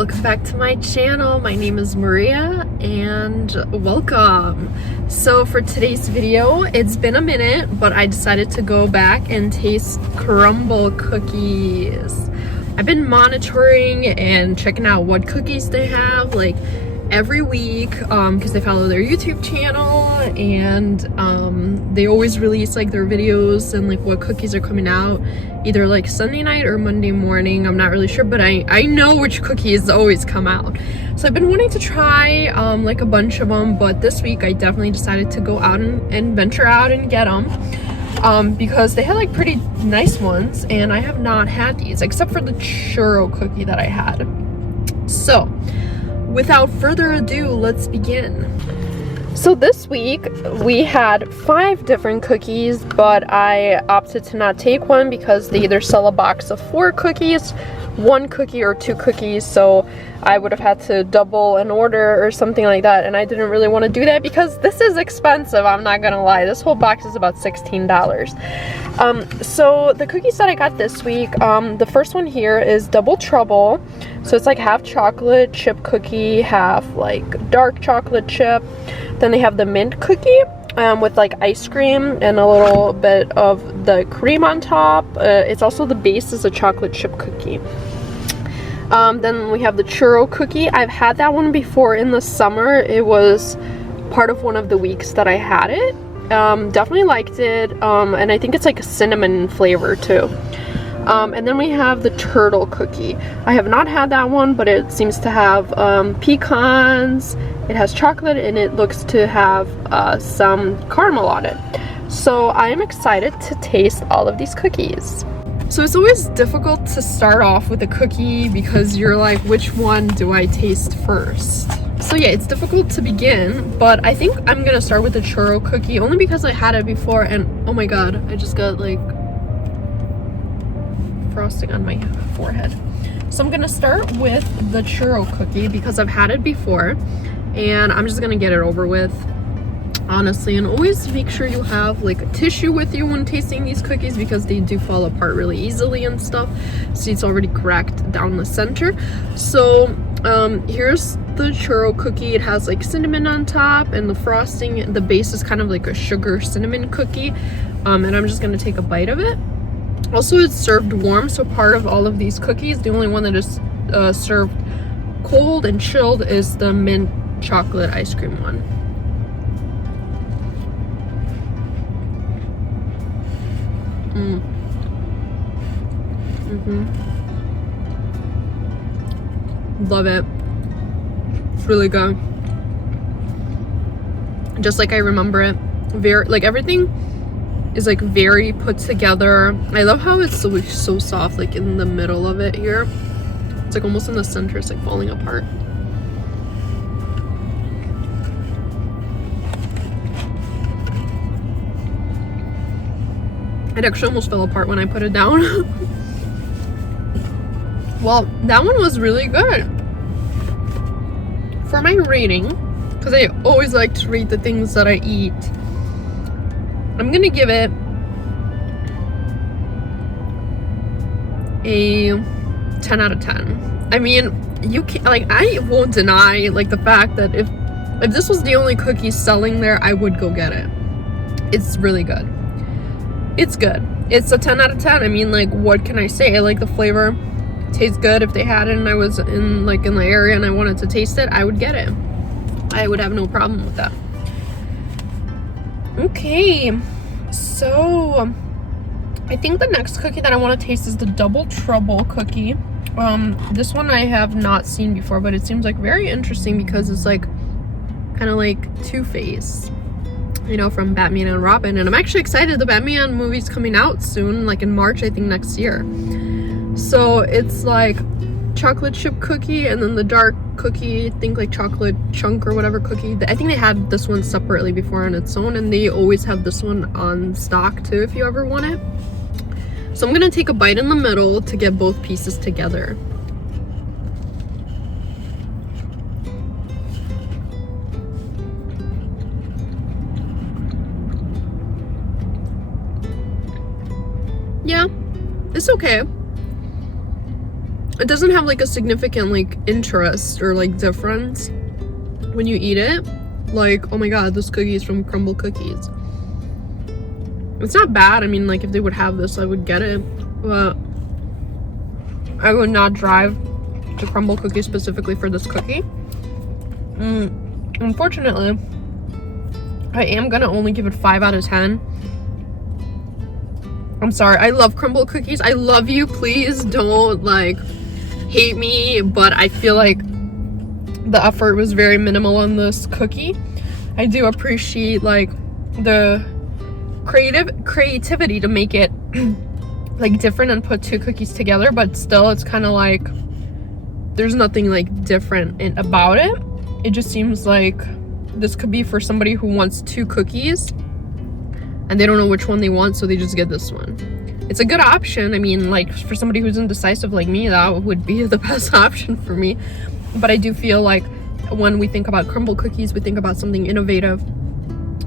welcome back to my channel. My name is Maria and welcome. So for today's video, it's been a minute, but I decided to go back and taste CRUMBL cookies. I've been monitoring and checking out what cookies they have like every week because I follow their YouTube channel, and they always release like their videos and like what cookies are coming out either like Sunday night or Monday morning. I'm not really sure, but I know which cookies always come out. So I've been wanting to try like a bunch of them, but this week I definitely decided to go out and venture out and get them because they had like pretty nice ones, and I have not had these except for the churro cookie that I had. So without further ado, let's begin. So this week we had 5 different cookies, but I opted to not take one because they either sell a box of 4 cookies, 1 cookie, or 2 cookies, so I would have had to double an order or something like that, and I didn't really want to do that because this is expensive. I'm not gonna lie, this whole box is about $16. So the cookies that I got this week, the first one here is Double Trouble. So it's like half chocolate chip cookie, half like dark chocolate chip. Then they have the mint cookie with like ice cream and a little bit of the cream on top. It's also, the base is a chocolate chip cookie. Then we have the churro cookie. I've had that one before in the summer. It was part of one of the weeks that I had it. Definitely liked it, and I think it's like a cinnamon flavor too. And then we have the turtle cookie. I have not had that one, but it seems to have pecans, it has chocolate, and it looks to have some caramel on it. So I am excited to taste all of these cookies. So it's always difficult to start off with a cookie because you're like, which one do I taste first? So yeah, it's difficult to begin, but I think I'm gonna start with the churro cookie only because I had it before, and oh my god, I just got like frosting on my forehead. So I'm gonna start with the churro cookie because I've had it before, and I'm just gonna get it over with, honestly. And always make sure you have like a tissue with you when tasting these cookies because they do fall apart really easily and stuff. See, it's already cracked down the center. So here's the churro cookie. It has like cinnamon on top, and the frosting, the base is kind of like a sugar cinnamon cookie. And I'm just gonna take a bite of it. Also, it's served warm, so part of all of these cookies, the only one that is served cold and chilled is the mint chocolate ice cream one. Love it. It's really good. Just like I remember it. Very, like, everything is like very put together. I love how it's so soft, like in the middle of it here. It's like almost in the center, it's like falling apart. It actually almost fell apart when I put it down. Well, that one was really good. For my rating, because I always like to rate the things that I eat, I'm gonna give it a 10 out of 10. I mean, you can't, like, I won't deny like the fact that if this was the only cookie selling there, I would go get it. It's really good. It's good. It's a 10 out of 10. I mean, like, what can I say? I like the flavor. It tastes good. If they had it and I was in the area and I wanted to taste it, I would get it. I would have no problem with that. Okay, so I think the next cookie that I want to taste is the Double Trouble cookie. This one I have not seen before, but it seems like very interesting because it's like kind of like Two-Face, you know, from Batman and Robin. And I'm actually excited. The Batman movie's coming out soon, like in March, I think, next year. So it's like chocolate chip cookie, and then the dark cookie, think like chocolate chunk or whatever cookie. I think they had this one separately before on its own, and they always have this one on stock too if you ever want it. So I'm gonna take a bite in the middle to get both pieces together. Yeah, it's okay. it doesn't have like a significant like interest or like difference when you eat it. Like, oh my god, this cookie is from CRUMBL Cookies. It's not bad. I mean, like, if they would have this, I would get it, but I would not drive to CRUMBL Cookies specifically for this cookie. Unfortunately, I am gonna only give it 5 out of 10. I'm sorry, I love CRUMBL Cookies. I love you. Please don't like hate me, but I feel like the effort was very minimal on this cookie. I do appreciate like the creativity to make it like different and put 2 cookies together, but still it's kind of like there's nothing like different about it. It just seems like this could be for somebody who wants 2 cookies and they don't know which one they want, so they just get this one. It's a good option. I mean, like, for somebody who's indecisive like me, that would be the best option for me. But I do feel like when we think about CRUMBL Cookies, we think about something innovative,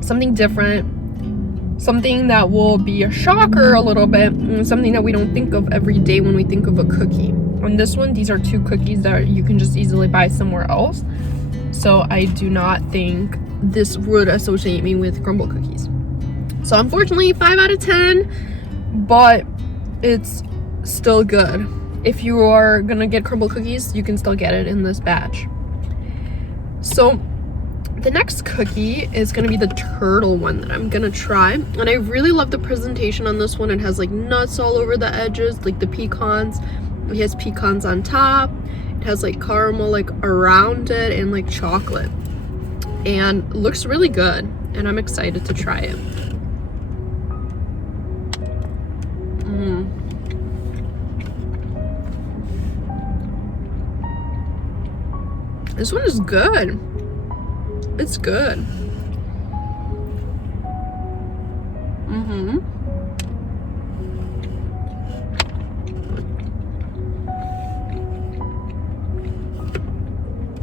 something different, something that will be a shocker a little bit, and something that we don't think of every day when we think of a cookie. On this one, these are 2 cookies that you can just easily buy somewhere else. So I do not think this would associate me with CRUMBL Cookies. So unfortunately, 5 out of 10, but it's still good. If you are gonna get CRUMBL Cookies, you can still get it in this batch. So the next cookie is gonna be the turtle one that I'm gonna try. And I really love the presentation on this one. It has like nuts all over the edges, like the pecans. It has pecans on top. It has like caramel like around it and like chocolate. And looks really good. And I'm excited to try it. This one is good. It's good.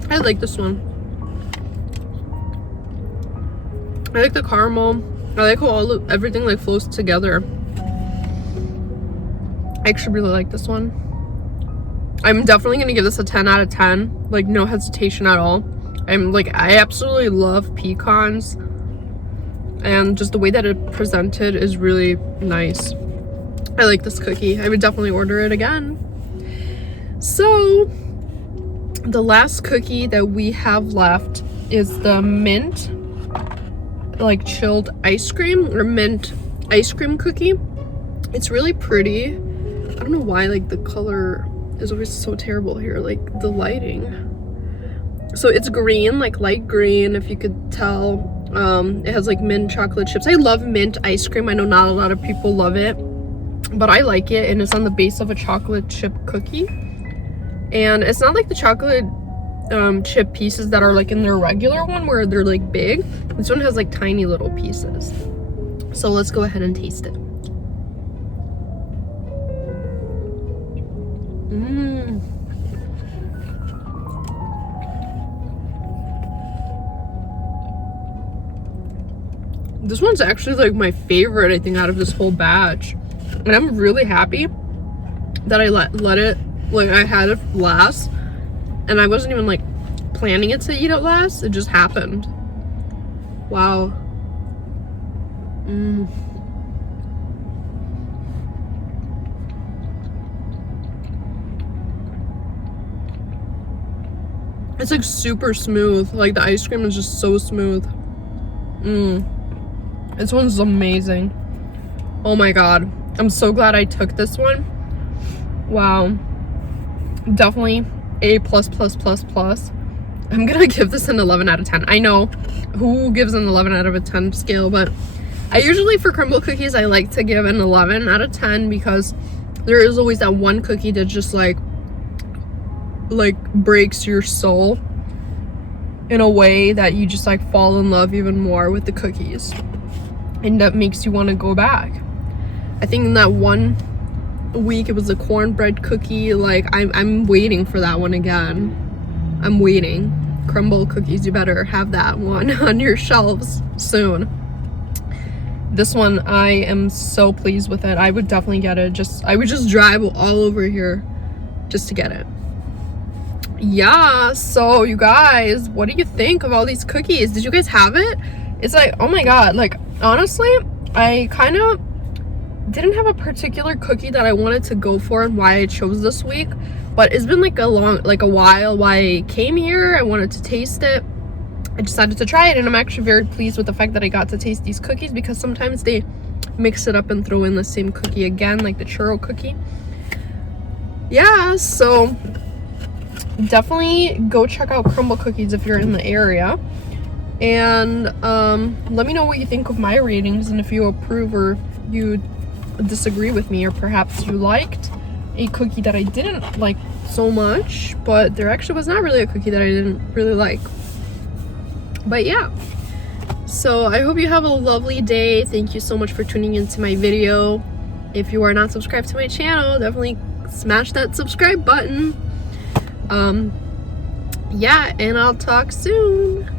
I like this one. I like the caramel. I like how everything like flows together. I actually really like this one. I'm definitely gonna give this a 10 out of 10. Like, no hesitation at all. I absolutely love pecans. And just the way that it presented is really nice. I like this cookie. I would definitely order it again. So, the last cookie that we have left is the mint, like chilled ice cream, or mint ice cream cookie. It's really pretty. I don't know why, like, the color is always so terrible here, like the lighting. So it's green, like light green, if you could tell. It has like mint chocolate chips. I love mint ice cream. I know not a lot of people love it, but I like it, and it's on the base of a chocolate chip cookie. And it's not like the chocolate chip pieces that are like in their regular one where they're like big. This one has like tiny little pieces. So let's go ahead and taste it. This one's actually like my favorite, I think, out of this whole batch. And I'm really happy that I let it, like, I had it last. And I wasn't even like planning it to eat it last. It just happened. Wow. It's like super smooth. Like, the ice cream is just so smooth. This one's amazing. Oh my god. I'm so glad I took this one. Wow. Definitely A++++. I'm gonna give this an 11 out of 10. I know who gives an 11 out of a 10 scale, but I usually, for CRUMBL cookies, I like to give an 11 out of 10 because there is always that one cookie that just like breaks your soul in a way that you just like fall in love even more with the cookies, and that makes you want to go back. I think in that one week it was a cornbread cookie. Like, I'm waiting for that one again. I'm waiting. CRUMBL cookies, you better have that one on your shelves soon. This one, I am so pleased with it. I would definitely get it. I would just drive all over here just to get it. Yeah, so you guys, what do you think of all these cookies? Did you guys have it? It's like, oh my god, like honestly, I kind of didn't have a particular cookie that I wanted to go for and why I chose this week, but it's been like a while why I came here. I wanted to taste it. I decided to try it, and I'm actually very pleased with the fact that I got to taste these cookies, because sometimes they mix it up and throw in the same cookie again, like the Churro Cookie. Yeah, so definitely go check out CRUMBL cookies if you're in the area, and let me know what you think of my ratings, and if you approve or you disagree with me, or perhaps you liked a cookie that I didn't like so much, but there actually was not really a cookie that I didn't really like. But yeah, so I hope you have a lovely day. Thank you so much for tuning into my video. If you are not subscribed to my channel, definitely smash that subscribe button. Yeah, and I'll talk soon.